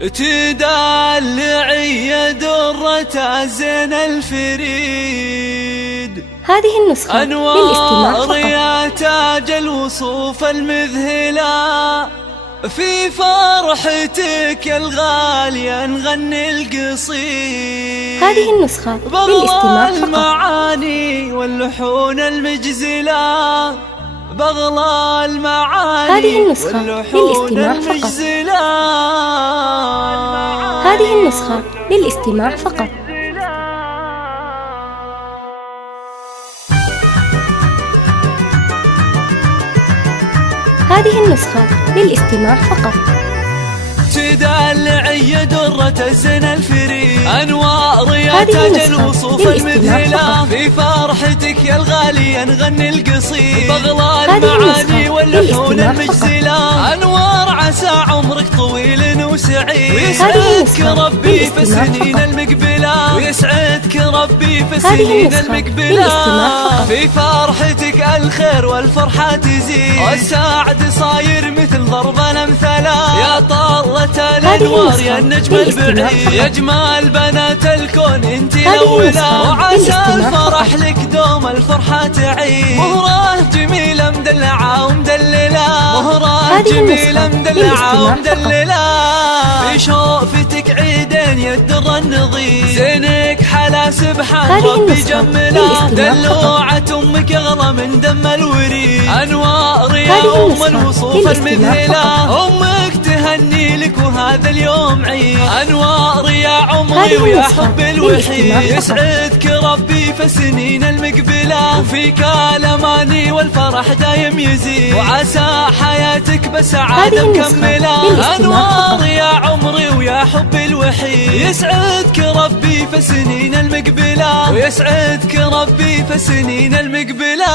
تدلعي درة الزين الفريد، هذه النسخة للاستماع أنوار فقط. يا تاج الوصوف المذهلة، في فرحتك يا الغالية نغني القصيد. هذه النسخة بغلى للاستماع فقط. المعاني واللحون المجزلة، بغلى المعاني هذه النسخة واللحون للاستماع فقط. المجزلة. هذه النسخة للاستماع فقط. هذه النسخة للاستماع فقط. تدلعي درة الزين الفريد، أنوار يا هذه تاج النسخة الوصوف للاستماع المذهلة، فقط. في فرحتك يا الغالية نغني القصيد، بغلى هذه المعاني النسخة واللحون للاستماع المجزلة. أنوار عسى عمرك طويل وسعيد، ويسعدك ربي في السنين المقبلة، ويسعدك ربي في السنين المقبلة. في فرحتك الخير والفرحة تزيد، والسعد صاير مثل ضرب الأمثلة. يا طلة الأنوار يا النجم البعيد، يا جمال بنات الكون انت الأولى، وعسى الفرح لك دوم الفرحة تعيد. مهرة جميلة مدلعة ومدللة، مهرة جميلة مدلعة ومدللة، في شوفتك عيدين يا الدر النظيف، زينك حلا سبحان ربي جملة، دلوعة أمك أغلى من دم الوريد. أنوار يا أم الوصوف المذهلة، أمك تهني لك وهذا اليوم عيد. أنوار يا عمري ويا حبي الوحيد، يسعدك ربي في السنين المقبلة، وفيك الأماني والفرح دايم يزيد، وعسى حياتك بسعادة مكملة. أنوار يا عمري ويا حبي الوحيد، يسعدك ربي في السنين المقبلة، ويسعدك ربي في السنين المقبلة.